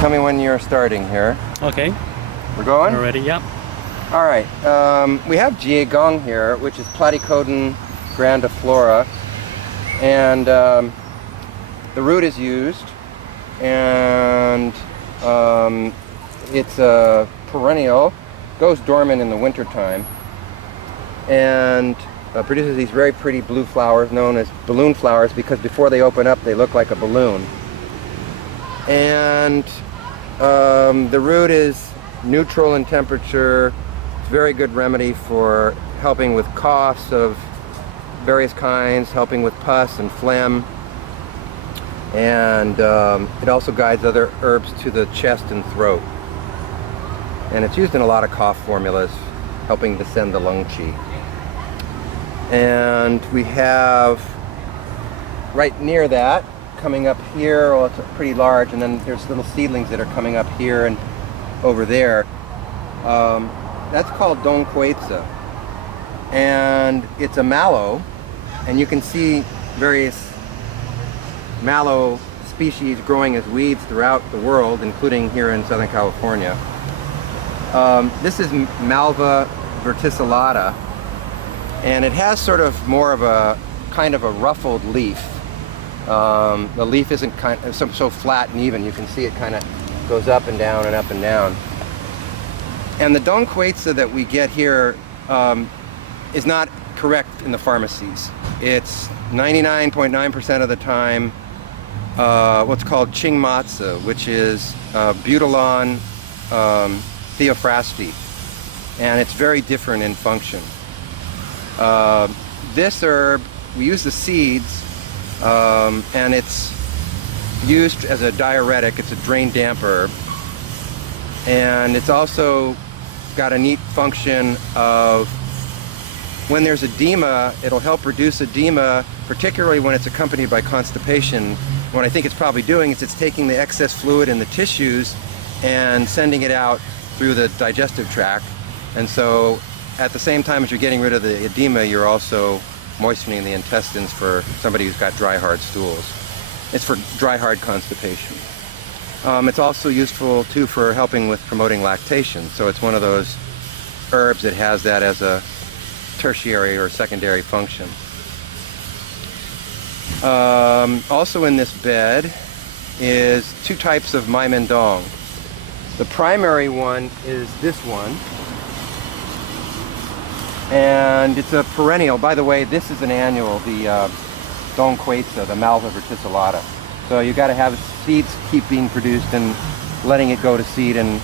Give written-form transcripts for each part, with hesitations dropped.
Tell me when you're starting here. Okay, We're going? we're ready, yeah. All right. We have Jiegong here, which is Platycodon grandiflora. And the root is used. And it's a perennial, goes dormant in the wintertime. And produces these very pretty blue flowers known as balloon flowers because before they open up they look like a balloon. And the root is neutral in temperature. It's a very good remedy for helping with coughs of various kinds, helping with pus and phlegm. And it also guides other herbs to the chest and throat. And it's used in a lot of cough formulas, helping descend the lung qi. And we have right near that, coming up here, well, it's pretty large, and then there's little seedlings that are coming up here and over there. That's called Dong Quetza. And it's a mallow, and you can see various mallow species growing as weeds throughout the world, including here in Southern California. This is Malva verticillata, and it has sort of more of a kind of a ruffled leaf. The leaf isn't so flat and even. You can see it kind of goes up and down and up and down. And the Dong Quetza that we get here is not correct in the pharmacies. It's 99.9% of the time what's called Qingmatsu, which is Butylon theophrasti, and it's very different in function. This herb, we use the seeds, and it's used as a diuretic. It's a drain damp herb, and it's also got a neat function of when there's edema, it'll help reduce edema, particularly when it's accompanied by constipation. What I think it's probably doing is it's taking the excess fluid in the tissues and sending it out through the digestive tract. And so at the same time as you're getting rid of the edema, you're also moistening the intestines for somebody who's got dry, hard stools. It's for dry, hard constipation. It's also useful too for helping with promoting lactation. So it's one of those herbs that has that as a tertiary or secondary function. Also in this bed is two types of Mai Men Dong. The primary one is this one, and it's a perennial. By the way, this is an annual, the Dong Quetza, the Malva verticillata. So you got to have seeds keep being produced and letting it go to seed and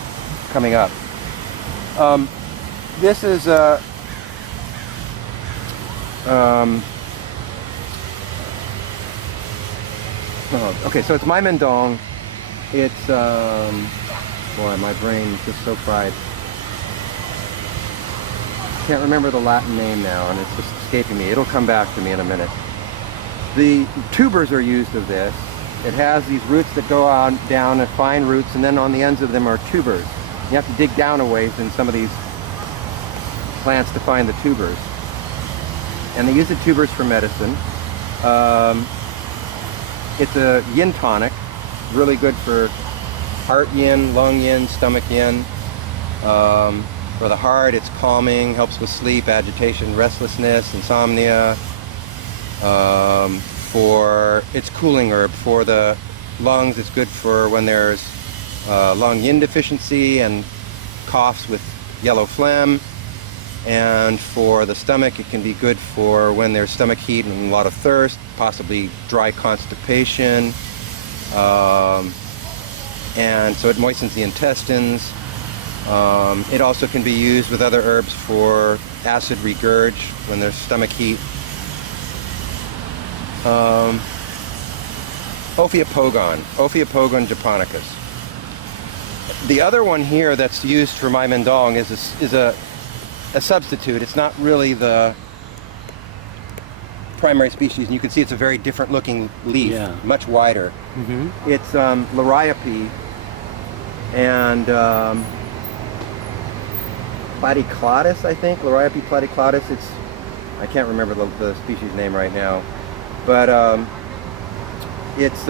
coming up. This is a okay, so it's Mai Men Dong. It's boy, my brain is just so fried. Can't remember the Latin name now, and it's just escaping me. It'll come back to me in a minute. The tubers are used of this. It has these roots that go on down and fine roots, and then on the ends of them are tubers. You have to dig down a ways in some of these plants to find the tubers. And they use the tubers for medicine. It's a yin tonic, really good for heart yin, lung yin, stomach yin. For the heart, it's calming, helps with sleep, agitation, restlessness, insomnia. It's cooling herb. For the lungs, it's good for when there's lung yin deficiency and coughs with yellow phlegm. And for the stomach, it can be good for when there's stomach heat and a lot of thirst, possibly dry constipation. And so it moistens the intestines. It also can be used with other herbs for acid regurg when there's stomach heat. Ophiopogon japonicus. The other one here that's used for Mai Men Dong is a substitute. It's not really the primary species, and you can see it's a very different looking leaf, Yeah. much wider. Mm-hmm. It's Liriope and Platycladus, I think. Liriope platycladus. I can't remember the species name right now, but it's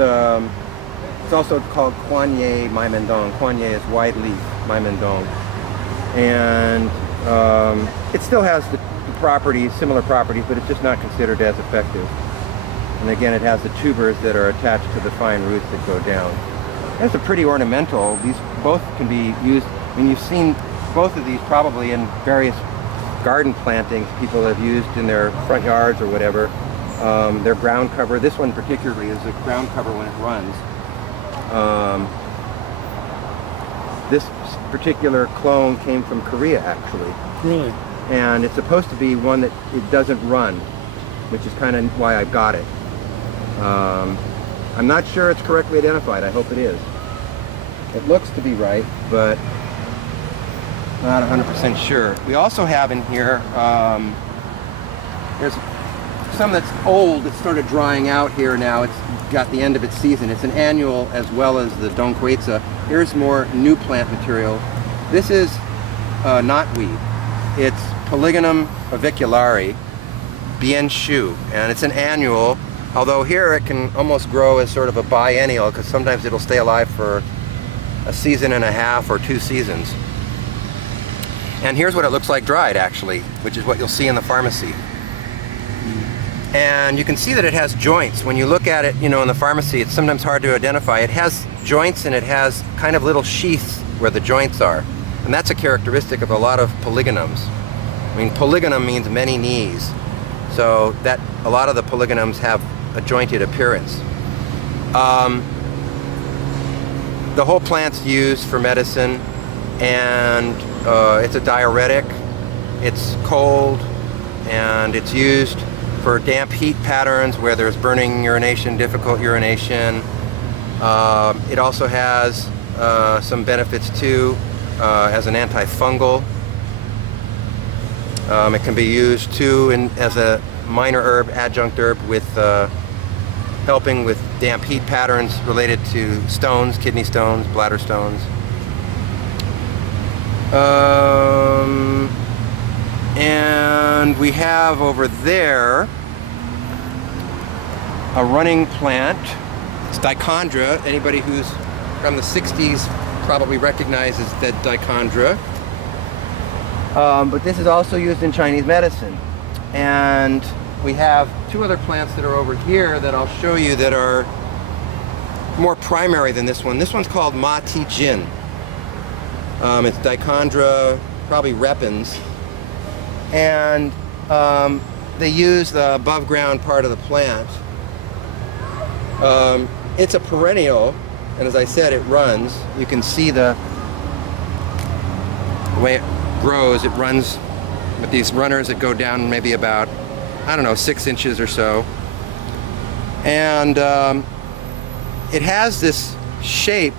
It's also called Coignet Mymendong. Coignet is wide leaf Mymendong. And it still has the properties, similar properties, but it's just not considered as effective. And again, it has the tubers that are attached to the fine roots that go down. It's a pretty ornamental. These both can be used. I mean, you've seen both of these probably in various garden plantings people have used in their front yards or whatever. They're ground cover. This one particularly is a ground cover when it runs. This particular clone came from Korea, actually. Really? And it's supposed to be one that it doesn't run, which is kind of why I got it. I'm not sure it's correctly identified. I hope it is. It looks to be right, but not 100% sure. We also have in here, there's some that's old. It's sort of drying out here now. It's got the end of its season. It's an annual as well as the Dongquetsa. Here's more new plant material. This is knotweed. It's Polygonum aviculari, Bien Shu, and it's an annual, although here it can almost grow as sort of a biennial because sometimes it'll stay alive for a season and a half or 2 seasons. And here's what it looks like dried, actually, which is what you'll see in the pharmacy. And you can see that it has joints. When you look at it, you know, in the pharmacy, it's sometimes hard to identify. It has joints and it has kind of little sheaths where the joints are. And that's a characteristic of a lot of polygonums. I mean, polygonum means many knees. So that a lot of the polygonums have a jointed appearance. The whole plant's used for medicine, and it's a diuretic. It's cold, and it's used for damp heat patterns where there's burning urination, difficult urination. It also has some benefits too as an antifungal. It can be used too as a minor herb, adjunct herb with helping with damp heat patterns related to stones, kidney stones, bladder stones. And we have over there a running plant. It's Dichondra. Anybody who's from the 60s probably recognizes that Dichondra. But this is also used in Chinese medicine. And we have 2 other plants that are over here that I'll show you that are more primary than this one. This one's called Ma Ti Jin. It's Dichondra, probably repens. And they use the above ground part of the plant. It's a perennial, and as I said, it runs. You can see the way it grows. It runs with these runners that go down maybe about, I don't know, 6 inches or so. And it has this shape.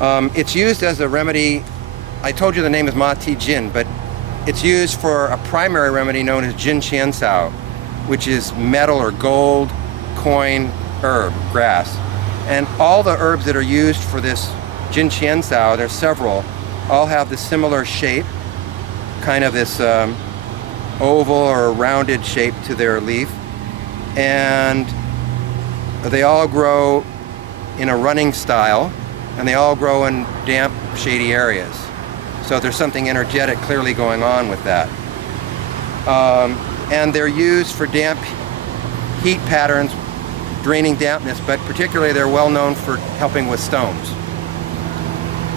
It's used as a remedy. I told you the name is Ma Ti Jin, but it's used for a primary remedy known as Jin Qian Sao, which is metal or gold coin herb, grass. And all the herbs that are used for this Jin Qian Sao, there's several, all have this similar shape, kind of this oval or rounded shape to their leaf. And they all grow in a running style, and they all grow in damp, shady areas. So there's something energetic clearly going on with that. And they're used for damp heat patterns, draining dampness, but particularly they're well known for helping with stones.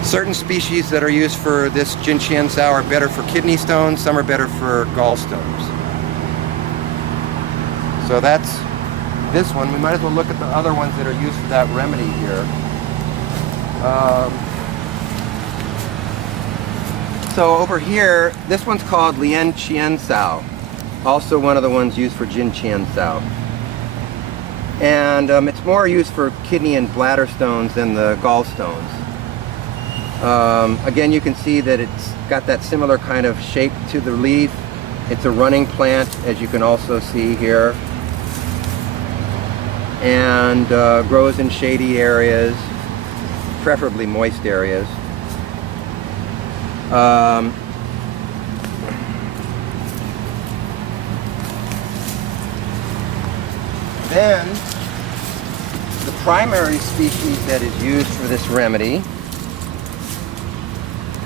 Certain species that are used for this Jin Qian Sao are better for kidney stones, some are better for gallstones. So that's this one. We might as well look at the other ones that are used for that remedy here. So over here, this one's called Lian Qian Sao, also one of the ones used for Jin Qian Sao. And it's more used for kidney and bladder stones than the gallstones. Again, you can see that it's got that similar kind of shape to the leaf. It's a running plant, as you can also see here. And grows in shady areas, preferably moist areas. Then the primary species that is used for this remedy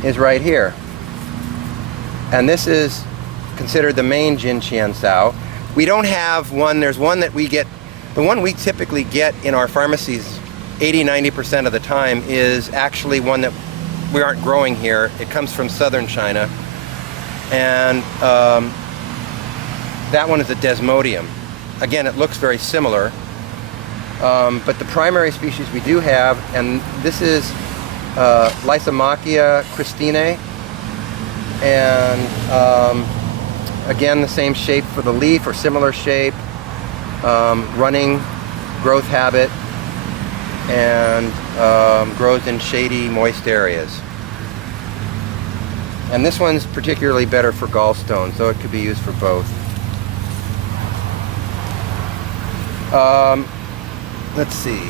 is right here. And this is considered the main Jin Qian Sao. We don't have one, there's one that we get, the one we typically get in our pharmacies 80-90% of the time is actually one that we aren't growing here. It comes from southern China. And that one is a Desmodium. Again, it looks very similar. But the primary species we do have, and this is Lysomachia christinae, and again the same shape for the leaf, or similar shape, running growth habit, and grows in shady, moist areas. And this one's particularly better for gallstones, so it could be used for both. Let's see.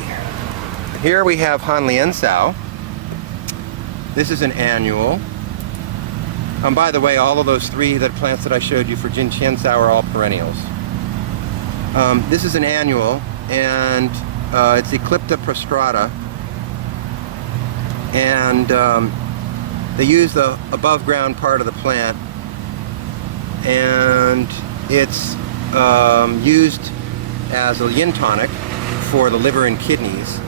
Here we have Hanliansao. This is an annual. By the way, all of those three plants that I showed you for Jin Qian Sao are all perennials. This is an annual, and it's Eclipta prostrata. And they use the above ground part of the plant, and it's used as a yin tonic for the liver and kidneys.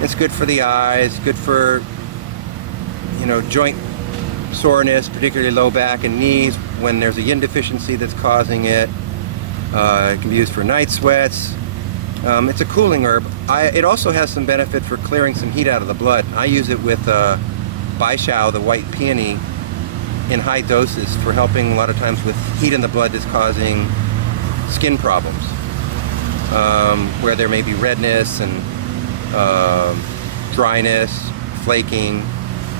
It's good for the eyes, good for, you know, joint soreness, particularly low back and knees when there's a yin deficiency that's causing it. It can be used for night sweats. It's a cooling herb. It also has some benefit for clearing some heat out of the blood. I use it with Baishao, the white peony, in high doses for helping a lot of times with heat in the blood that's causing skin problems, where there may be redness and dryness, flaking,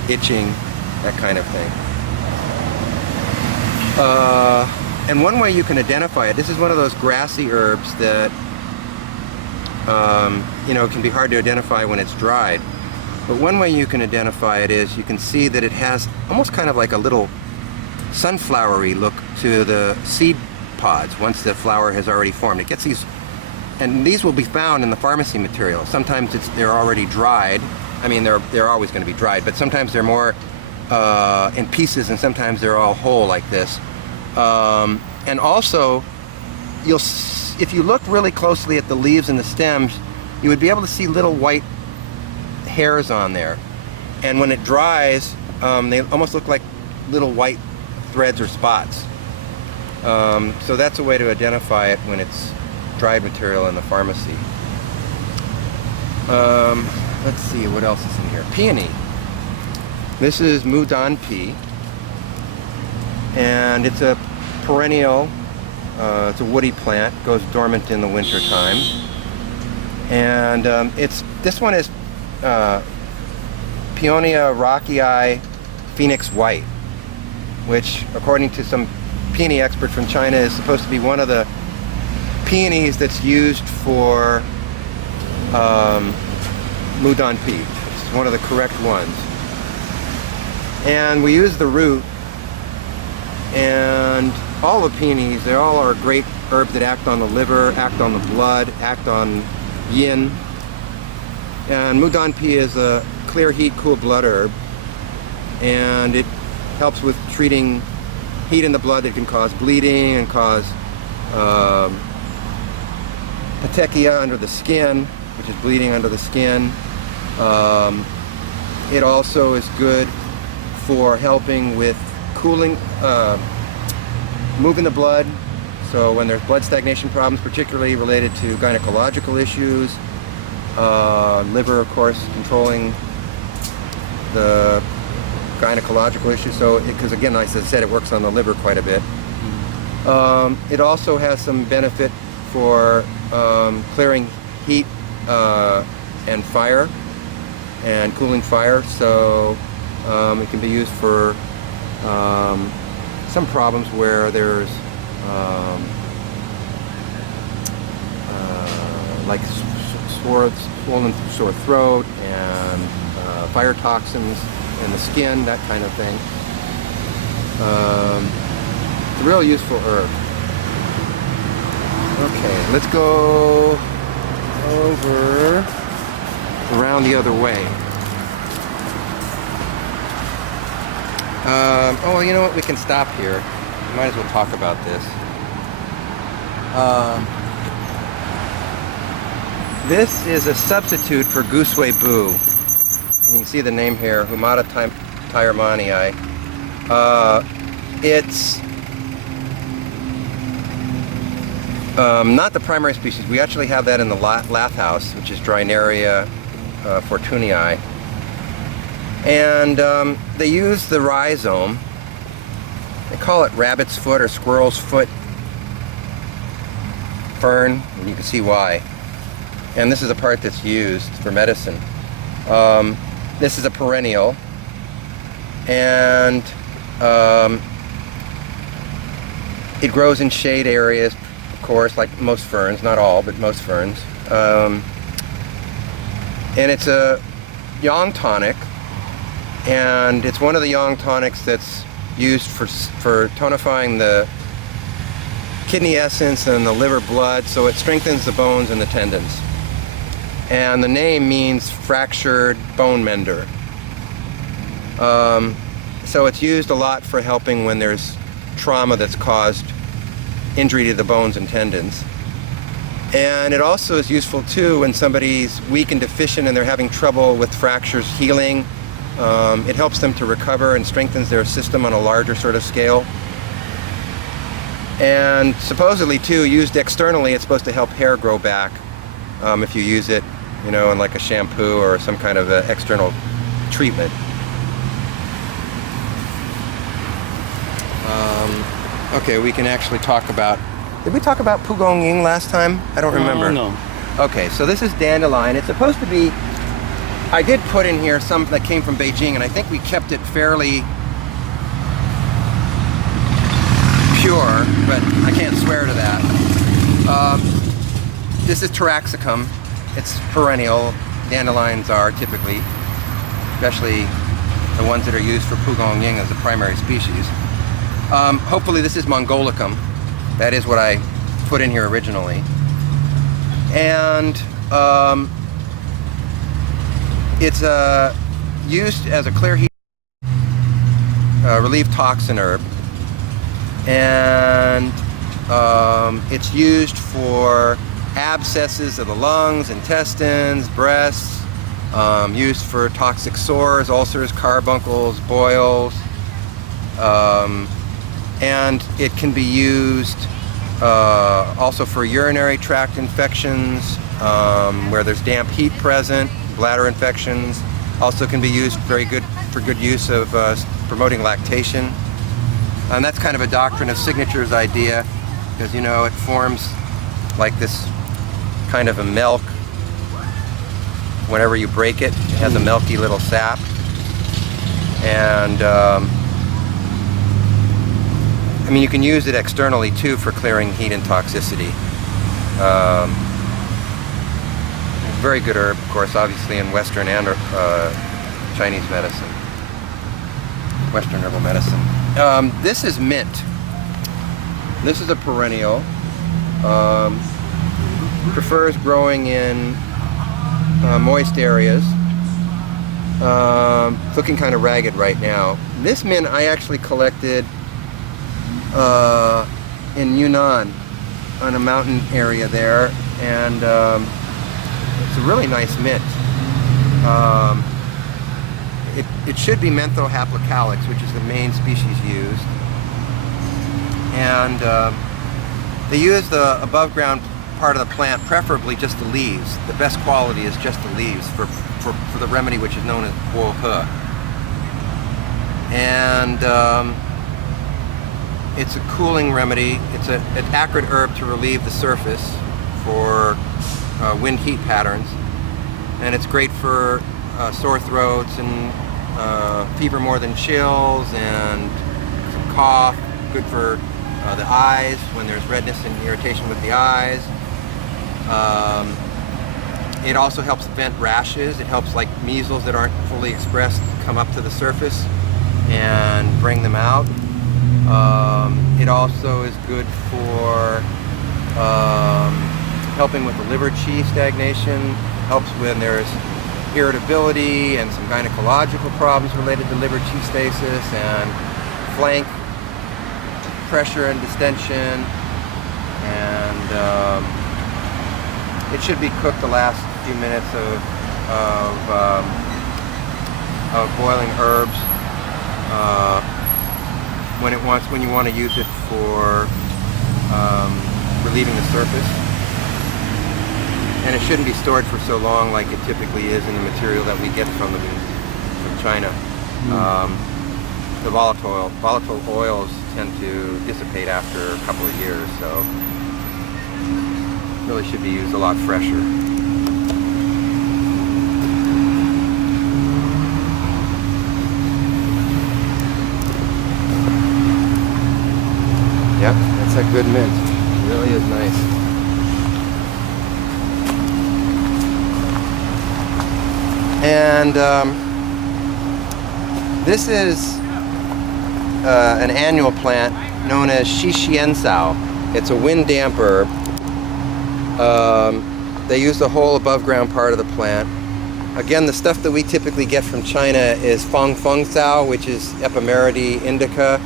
itching, that kind of thing. And one way you can identify it, this is one of those grassy herbs that you know, can be hard to identify when it's dried. But one way you can identify it is you can see that it has almost kind of like a little sunflowery look to the seed pods once the flower has already formed. It gets these, and these will be found in the pharmacy material. Sometimes they're already dried. I mean, they're always going to be dried, but sometimes they're more in pieces, and sometimes they're all whole like this. And also, if you look really closely at the leaves and the stems, you would be able to see little white hairs on there. And when it dries, they almost look like little white threads or spots. So that's a way to identify it when it's dried material in the pharmacy. Let's see, what else is in here? Peony. This is Mudan Pi, and it's a perennial. It's a woody plant, goes dormant in the winter time, and this one is Peonia rockii Phoenix White, which, according to some peony expert from China, is supposed to be one of the peonies that's used for Mudan Pi. It's one of the correct ones. And we use the root, and all the peonies, they all are great herbs that act on the liver, act on the blood, act on yin. And Mudan Pi is a clear heat, cool blood herb, and it helps with treating heat in the blood that can cause bleeding and cause petechia under the skin, which is bleeding under the skin. It also is good for helping with cooling, moving the blood. So when there's blood stagnation problems, particularly related to gynecological issues, liver, of course, controlling the gynecological issues. So, because again, like I said, it works on the liver quite a bit. It also has some benefit for clearing heat and fire and cooling fire. So it can be used for some problems where there's like swollen sore throat and fire toxins in the skin, that kind of thing. It's a real useful herb. Okay, let's go over around the other way. Oh, you know what? We can stop here. We might as well talk about this. This is a substitute for Gusui Bu. You can see the name here, Humata tyermanii. It's not the primary species. We actually have that in the lath house, which is Drinaria fortunii. And they use the rhizome. They call it rabbit's foot or squirrel's foot fern, and you can see why. And this is a part that's used for medicine. This is a perennial, and it grows in shade areas, of course, like most ferns, not all, but most ferns. And it's a yang tonic, and it's one of the yang tonics that's used for tonifying the kidney essence and the liver blood, so it strengthens the bones and the tendons. And the name means fractured bone mender. So it's used a lot for helping when there's trauma that's caused injury to the bones and tendons. And it also is useful too when somebody's weak and deficient and they're having trouble with fractures healing. It helps them to recover and strengthens their system on a larger sort of scale. And supposedly too, used externally, it's supposed to help hair grow back if you use it, you know, in like a shampoo or some kind of external treatment. Okay, we can actually talk about, did we talk about Pugong Ying last time? I don't remember. No. Okay, so this is dandelion. It's supposed to be, I did put in here some that came from Beijing, and I think we kept it fairly pure, but I can't swear to that. This is Taraxacum. It's perennial. Dandelions are typically, especially the ones that are used for Pugong Ying as a primary species. Hopefully this is Mongolicum. That is what I put in here originally. And it's used as a clear heat relief toxin herb. And it's used for abscesses of the lungs, intestines, breasts, used for toxic sores, ulcers, carbuncles, boils, and it can be used also for urinary tract infections, where there's damp heat present, bladder infections. Also can be used very good for good use of promoting lactation. And that's kind of a doctrine of signatures idea, because you know it forms like this kind of a milk. Whenever you break it, it has a milky little sap. And I mean, you can use it externally too for clearing heat and toxicity. Very good herb, of course, obviously in Western and Chinese medicine, Western herbal medicine. This is mint. This is a perennial. Prefers growing in moist areas. It's looking kind of ragged right now. This mint I actually collected in Yunnan on a mountain area there, and it's a really nice mint. It should be Mentho haplocalyx, which is the main species used. And they use the above ground part of the plant, preferably just the leaves. The best quality is just the leaves for the remedy which is known as Guo He. And it's a cooling remedy. It's an acrid herb to relieve the surface for wind heat patterns. And it's great for sore throats and fever more than chills and some cough. Good for the eyes when there's redness and irritation with the eyes. It also helps vent rashes. It helps like measles that aren't fully expressed come up to the surface and bring them out. It also is good for helping with the liver qi stagnation. Helps when there's irritability and some gynecological problems related to liver chi stasis and flank pressure and distension. And it should be cooked the last few minutes of boiling herbs when you want to use it for relieving the surface. And it shouldn't be stored for so long like it typically is in the material that we get from China. The volatile oils tend to dissipate after a couple of years, so really should be used a lot fresher. Yep, that's a good mint. It really is nice. And this is an annual plant known as Shixiansao. It's a wind damper. They use the whole above ground part of the plant. Again, the stuff that we typically get from China is Fangfengcao, which is Epimeridae indica,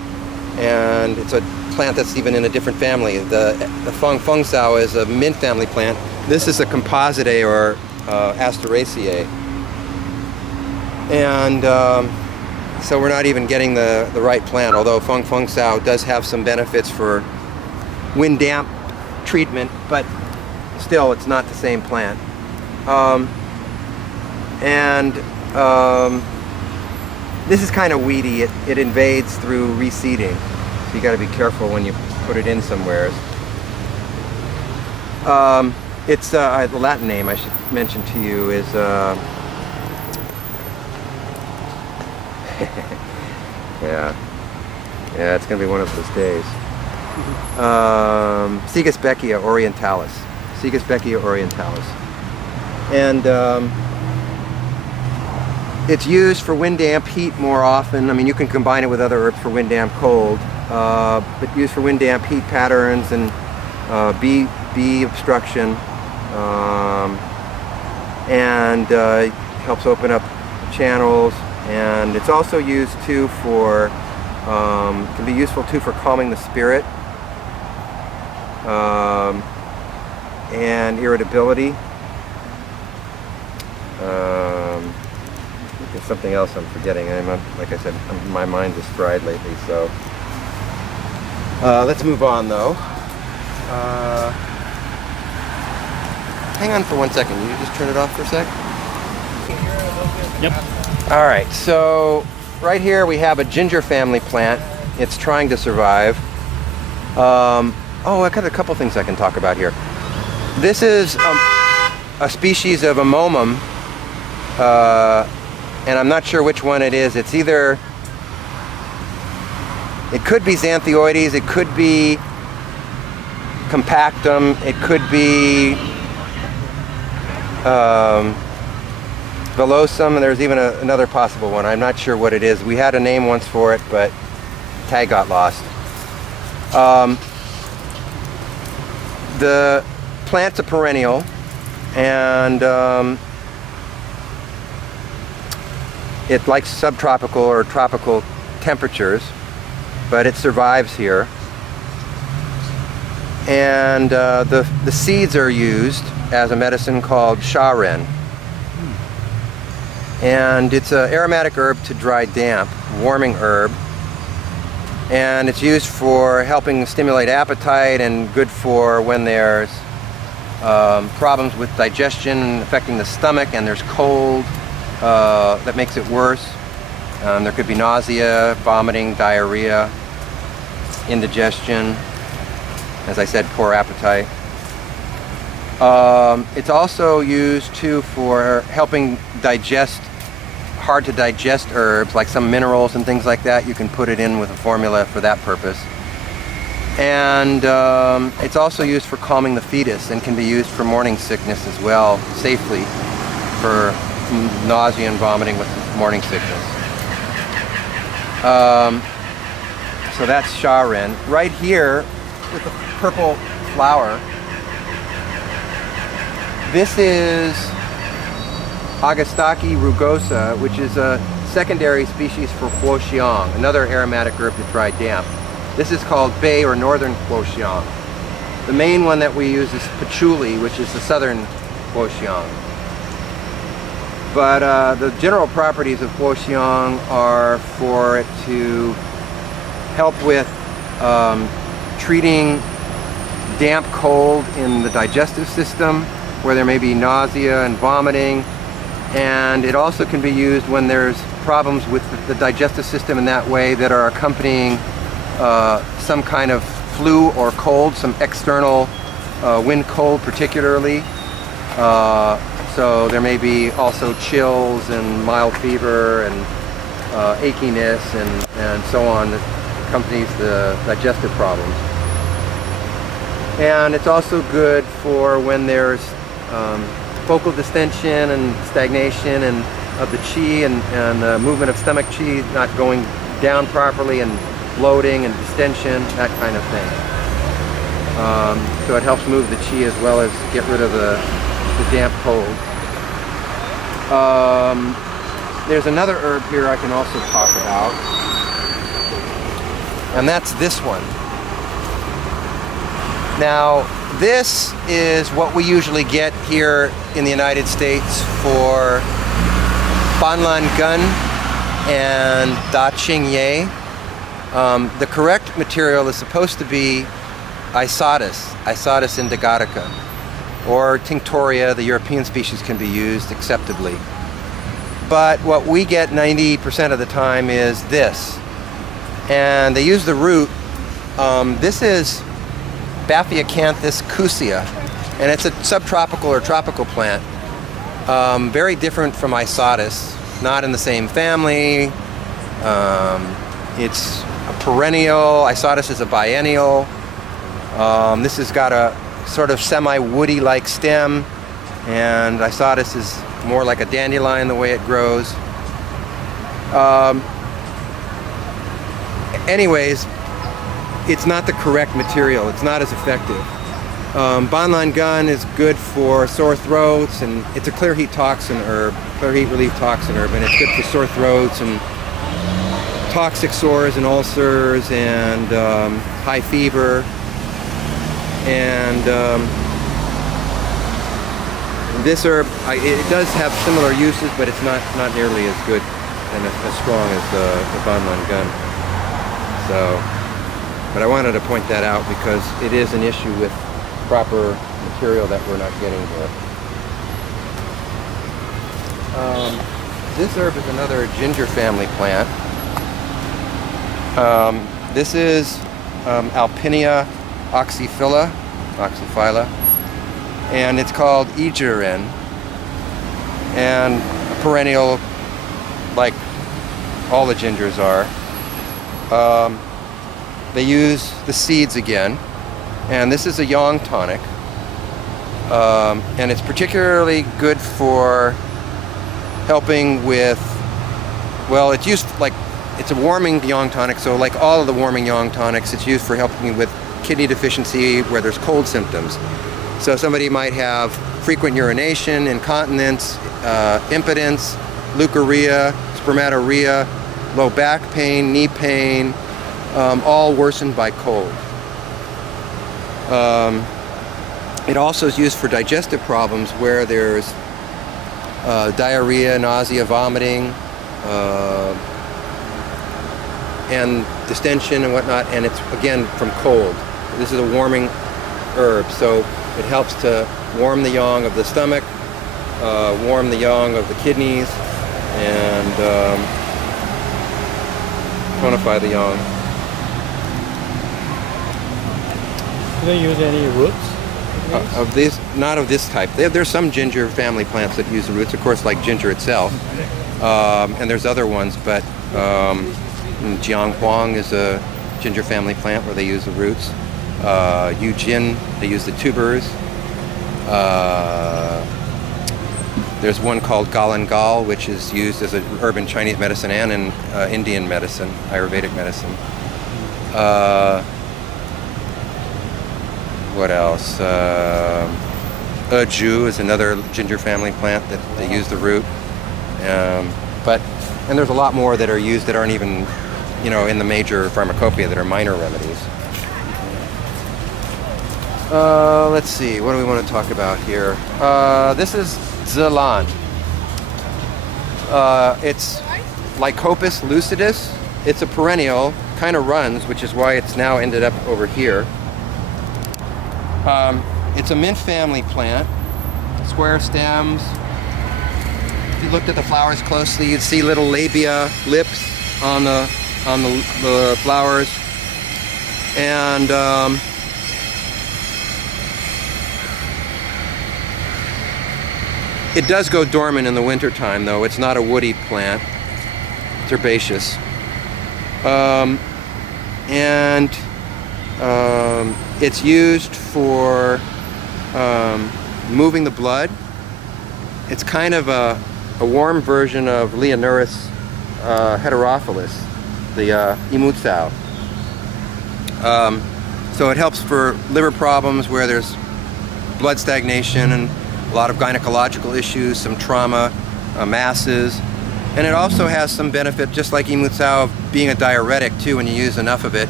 and it's a plant that's even in a different family. The Fangfengcao is a mint family plant. This is a Compositae or Asteraceae. And so we're not even getting the right plant, although Fangfengcao does have some benefits for wind damp treatment, but still it's not the same plant. This is kind of weedy. It invades through reseeding, so you got to be careful when you put it in somewhere. It's the Latin name I should mention to you is yeah, it's gonna be one of those days. Sigisbeckia orientalis. Sigisbeckia orientalis. And it's used for wind damp heat more often. I mean, you can combine it with other herbs for wind damp cold, but used for wind damp heat patterns and bee obstruction, and helps open up channels. And it's also used too for, can be useful too for calming the spirit and irritability. There's something else I'm forgetting. Like I said, my mind is fried lately. So let's move on though. Hang on for 1 second. Will you just turn it off for a sec? Yep. All right, so right here we have a ginger family plant. It's trying to survive. Oh, I got a couple things I can talk about here. This is a species of Amomum, and I'm not sure which one it is. It's either, it could be Xanthioides, it could be Compactum, it could be Villosum, and there's even another possible one. I'm not sure what it is. We had a name once for it, but tag got lost. The plant's a perennial, and it likes subtropical or tropical temperatures, but it survives here. And the seeds are used as a medicine called Sha-Ren. And it's an aromatic herb to dry damp, warming herb. And it's used for helping stimulate appetite and good for when there's problems with digestion affecting the stomach and there's cold that makes it worse. There could be nausea, vomiting, diarrhea, indigestion, as I said, poor appetite. It's also used too for helping digest hard to digest herbs like some minerals and things like that. You can put it in with a formula for that purpose. And it's also used for calming the fetus and can be used for morning sickness as well, safely, for nausea and vomiting with morning sickness. So that's Sha-Ren. Right here with the purple flower, this is Agastaki rugosa, which is a secondary species for huoxiang, another aromatic herb to dry damp. This is called Bay or Northern huoxiang. The main one that we use is patchouli, which is the southern huoxiang. But the general properties of huoxiang are for it to help with treating damp cold in the digestive system, where there may be nausea and vomiting. And it also can be used when there's problems with the digestive system in that way that are accompanying some kind of flu or cold, some external wind cold particularly. So there may be also chills and mild fever and achiness and so on that accompanies the digestive problems. And it's also good for when there's focal distension and stagnation and of the qi and the movement of stomach qi not going down properly and bloating and distension, that kind of thing. So it helps move the qi as well as get rid of the damp cold. There's another herb here I can also talk about, and that's this one. Now, this is what we usually get here in the United States for Banlan Gun and Da Qing Ye. The correct material is supposed to be Isotis indicatica, or Tinctoria. The European species can be used acceptably. But what we get 90% of the time is this. And they use the root. This is Baphiacanthus cusia, and it's a subtropical or tropical plant. Very different from Isotis, not in the same family. It's a perennial. Isotis is a biennial. This has got a sort of semi-woody-like stem, and Isotis is more like a dandelion the way it grows. Anyways, it's not the correct material. It's not as effective. Banlan Gun is good for sore throats, and it's a clear heat toxin herb, clear heat relief toxin herb, and it's good for sore throats and toxic sores and ulcers and high fever. And this herb, it does have similar uses, but it's not nearly as good and as strong as the Banlan Gun. So, but I wanted to point that out because it is an issue with proper material that we're not getting here. This herb is another ginger family plant. This is Alpinia oxyphylla, and it's called Ijiren, and a perennial like all the gingers are. They use the seeds again, and this is a yang tonic, and it's particularly good for helping with, well, it's used like, it's a warming yang tonic, so like all of the warming yang tonics, it's used for helping with kidney deficiency where there's cold symptoms. So somebody might have frequent urination, incontinence, impotence, leukorrhea, spermatorrhea, low back pain, knee pain, all worsened by cold. It also is used for digestive problems where there's diarrhea, nausea, vomiting, and distension and whatnot, and it's again from cold. This is a warming herb, so it helps to warm the yang of the stomach, warm the yang of the kidneys, and tonify the yang. Do they use any roots? Of this, not of this type. There's some ginger family plants that use the roots, of course, like ginger itself, and there's other ones, but Jianghuang is a ginger family plant where they use the roots. Yujin, they use the tubers. There's one called galangal, which is used as an herb in Chinese medicine and in Indian medicine, Ayurvedic medicine. What else? Ju is another ginger family plant that they use the root. And there's a lot more that are used that aren't even, in the major pharmacopoeia, that are minor remedies. Let's see, what do we want to talk about here? This is Zelan. It's Lycopus lucidus. It's a perennial, kind of runs, which is why it's now ended up over here. It's a mint family plant, square stems. If you looked at the flowers closely, you'd see little labia lips on the flowers, and it does go dormant in the wintertime, though. It's not a woody plant. It's herbaceous. It's used for moving the blood. It's kind of a warm version of Leonuris heterophyllus, the imutsau. So it helps for liver problems where there's blood stagnation and a lot of gynecological issues, some trauma, masses. And it also has some benefit, just like imutsau, of being a diuretic too when you use enough of it.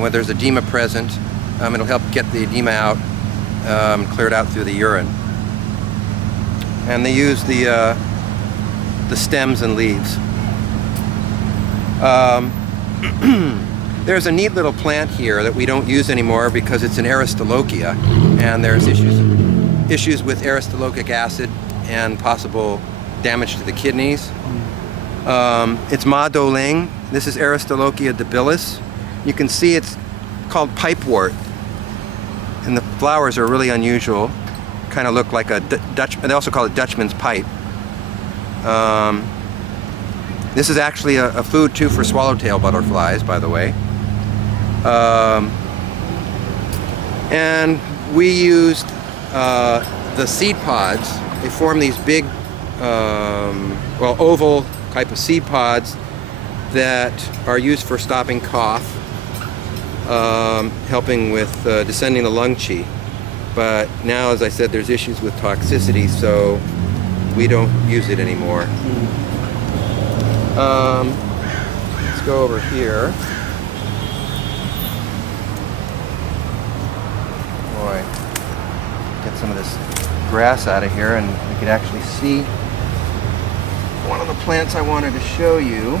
When there's edema present, it'll help get the edema out, clear it out through the urine. And they use the stems and leaves. There's a neat little plant here that we don't use anymore because it's an Aristolochia, and there's issues with aristolochic acid and possible damage to the kidneys. It's Ma Doling. This is Aristolochia debilis. You can see it's called pipewort, and the flowers are really unusual. Kind of look like a Dutch. They also call it Dutchman's pipe. This is actually a food too for swallowtail butterflies, by the way. And we used the seed pods. They form these big, oval type of seed pods that are used for stopping cough, helping with descending the lung qi. But now, as I said, there's issues with toxicity, so we don't use it anymore. Let's go over here. Boy, get some of this grass out of here, and we could actually see one of the plants I wanted to show you.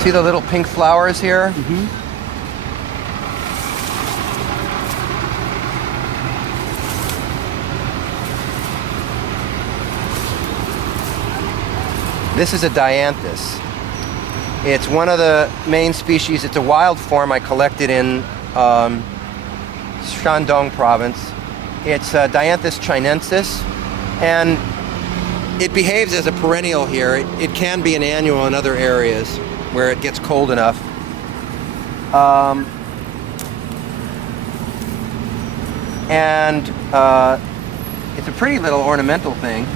See the little pink flowers here? Mm-hmm. This is a dianthus. It's one of the main species. It's a wild form I collected in Shandong province. It's Dianthus chinensis, and it behaves as a perennial here. It can be an annual in other areas where it gets cold enough. It's a pretty little ornamental thing.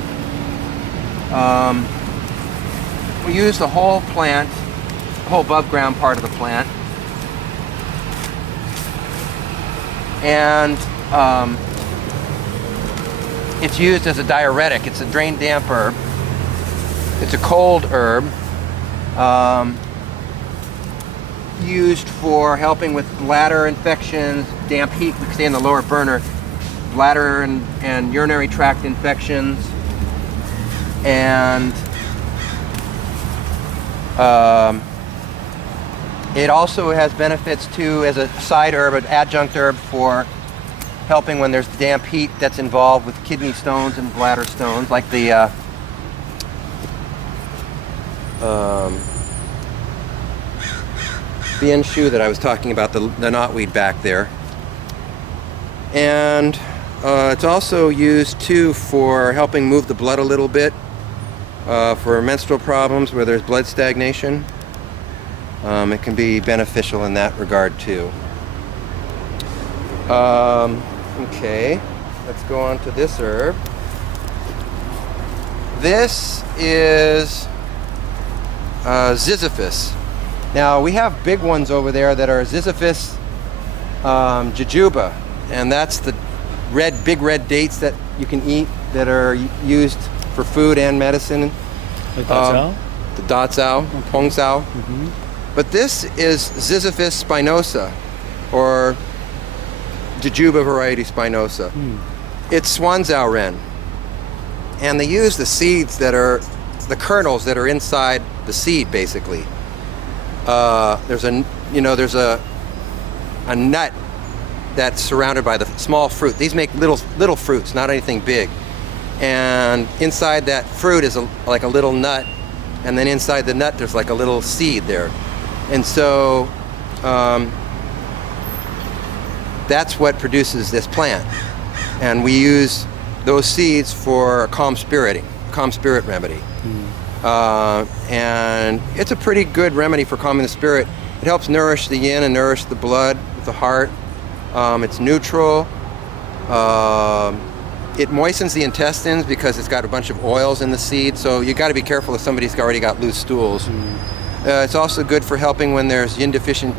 We use the whole plant, the whole above ground part of the plant. And it's used as a diuretic. It's a drain damp herb. It's a cold herb. Used for helping with bladder infections, damp heat, we stay in the lower burner, bladder and urinary tract infections, and it also has benefits too as a side herb, an adjunct herb for helping when there's damp heat that's involved with kidney stones and bladder stones, like the bienshu that I was talking about, the knotweed back there. And it's also used too for helping move the blood a little bit for menstrual problems where there's blood stagnation. It can be beneficial in that regard too. Okay, let's go on to this herb. This is Ziziphus. Now we have big ones over there that are Ziziphus jujuba, and that's the big red dates that you can eat that are used for food and medicine. The Dazao? The Dazao, Hongzao. But this is Ziziphus spinosa, or Jujuba variety spinosa. It's Swanzao Ren. And they use the seeds that are, the kernels that are inside the seed, basically. There's a nut that's surrounded by the small fruit. These make little fruits, not anything big. And inside that fruit is like a little nut, and then inside the nut there's like a little seed there. And so that's what produces this plant. And we use those seeds for calm spirit remedy. And it's a pretty good remedy for calming the spirit. It helps nourish the yin and nourish the blood, the heart. It's neutral. It moistens the intestines because it's got a bunch of oils in the seed, so you got to be careful if somebody's already got loose stools. It's also good for helping when there's yin deficient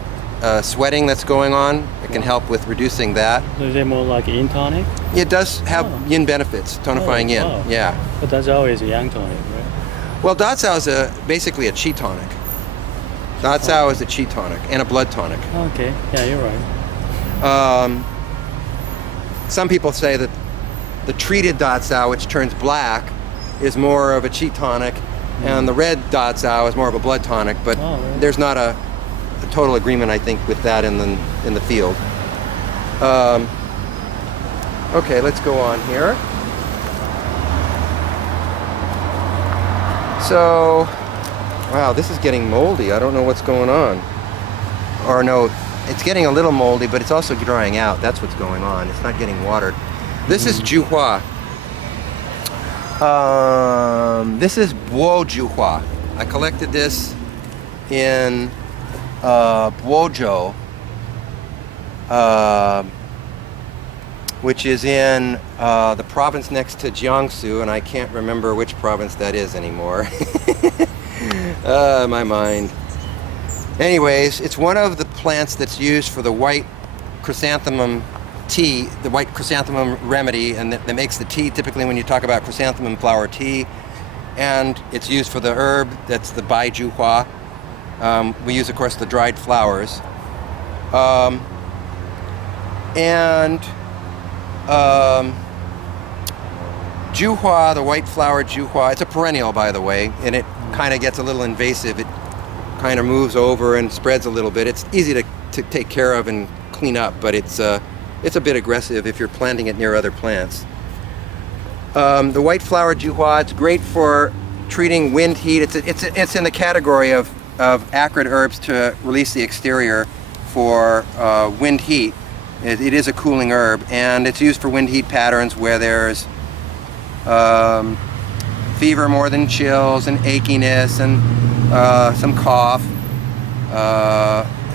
sweating that's going on. It can help with reducing that. So is it more like yin tonic? It does have yin benefits, tonifying yin. Wow. Yeah. But Dazao is a yang tonic, right? Well, Dazao is basically a qi tonic. Dazao is a qi tonic and a blood tonic. Okay, yeah, you're right. Some people say that the treated Dazao, which turns black, is more of a qi tonic, and the red Dazao is more of a blood tonic. But really? there's not a total agreement, I think, with that in the field. Okay, let's go on here. So, wow, this is getting moldy. I don't know what's going on. Or no, it's getting a little moldy, but it's also drying out. That's what's going on. It's not getting watered. This is Juhua. This is Bo Juhua. I collected this in Guozhou, which is in the province next to Jiangsu, and I can't remember which province that is anymore. My mind. Anyways, it's one of the plants that's used for the white chrysanthemum tea, the white chrysanthemum remedy, and that makes the tea typically when you talk about chrysanthemum flower tea. And it's used for the herb, that's the Bai Juhua. We use, of course, the dried flowers. Juhua, the white flower Juhua, it's a perennial, by the way, and it kind of gets a little invasive. It kind of moves over and spreads a little bit. It's easy to take care of and clean up, but it's a bit aggressive if you're planting it near other plants. The white flower Juhua, it's great for treating wind heat. It's in the category of acrid herbs to release the exterior for wind heat. It is a cooling herb, and it's used for wind heat patterns where there's fever more than chills, and achiness, and some cough,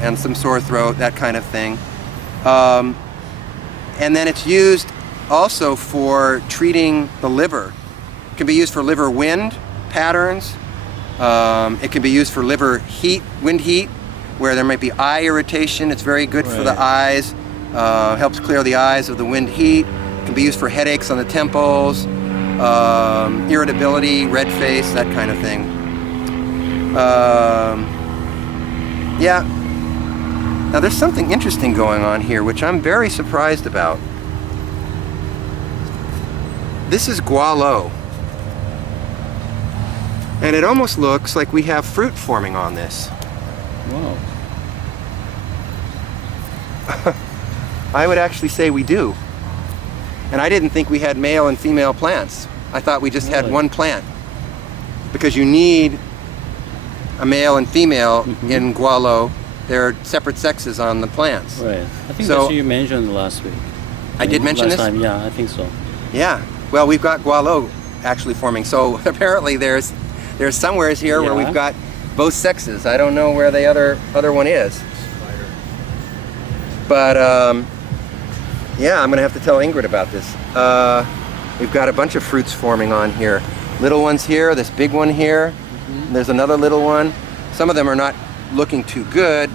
and some sore throat, that kind of thing. And then it's used also for treating the liver. It can be used for liver wind patterns. It can be used for liver heat, wind heat, where there might be eye irritation. It's very good for the eyes. Helps clear the eyes of the wind heat. It can be used for headaches on the temples, irritability, red face, that kind of thing. Yeah. Now there's something interesting going on here, which I'm very surprised about. This is gualo. And it almost looks like we have fruit forming on this. Wow. I would actually say we do. And I didn't think we had male and female plants. I thought we just had one plant. Because you need a male and female in gualo. There are separate sexes on the plants. Right. I think So- that's what you mentioned last week. I did mention last this? time, yeah, I think so. Yeah. Well, we've got gualo actually forming. So apparently there's somewheres here where Yeah. we've got both sexes. I don't know where the other one is. But yeah, I'm gonna have to tell Ingrid about this. We've got a bunch of fruits forming on here. Little ones here, this big one here. There's another little one. Some of them are not looking too good.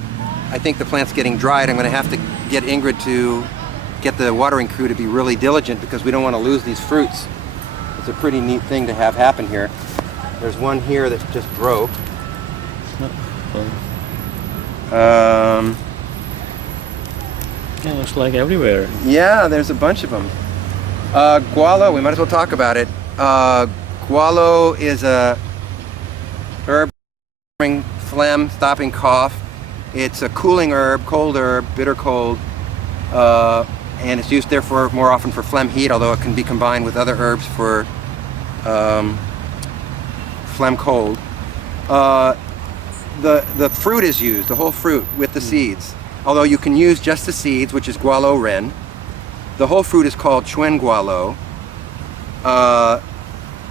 I think the plant's getting dried. I'm going to have to get Ingrid to get the watering crew to be really diligent because we don't want to lose these fruits. It's a pretty neat thing to have happen here. There's one here that just broke. Yeah, looks like everywhere. Yeah, there's a bunch of them. Gualo, we might as well talk about it. Gualo is a herb phlegm, stopping cough. It's a cooling herb, cold herb, bitter cold, and it's used therefore more often for phlegm heat, although it can be combined with other herbs for phlegm cold. The fruit is used, the whole fruit with the seeds. Although you can use just the seeds, which is Gualo Ren. The whole fruit is called Chuen Gualo.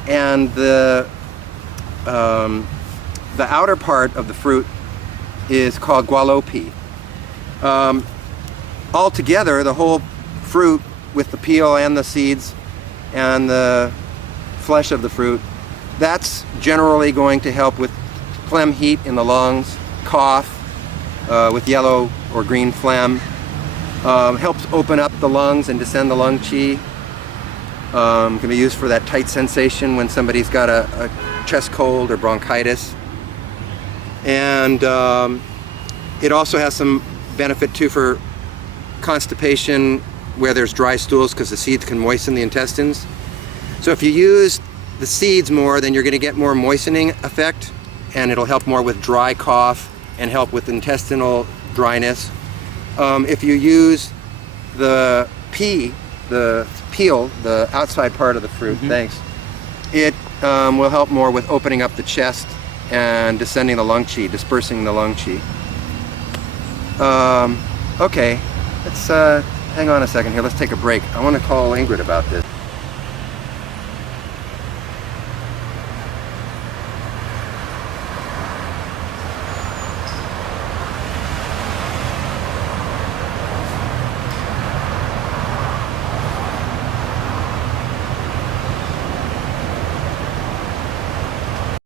And the outer part of the fruit is called Gualopi. Altogether, the whole fruit with the peel and the seeds and the flesh of the fruit, that's generally going to help with phlegm heat in the lungs, cough, with yellow or green phlegm, helps open up the lungs and descend the lung qi. Can be used for that tight sensation when somebody's got a chest cold or bronchitis. And it also has some benefit too for constipation where there's dry stools because the seeds can moisten the intestines. So if you use the seeds more, then you're going to get more moistening effect, and it'll help more with dry cough and help with intestinal dryness. If you use the peel, the outside part of the fruit, thanks, it will help more with opening up the chest and descending the lung qi, dispersing the lung qi. Okay, let's hang on a second here. Let's take a break. I want to call Ingrid about this.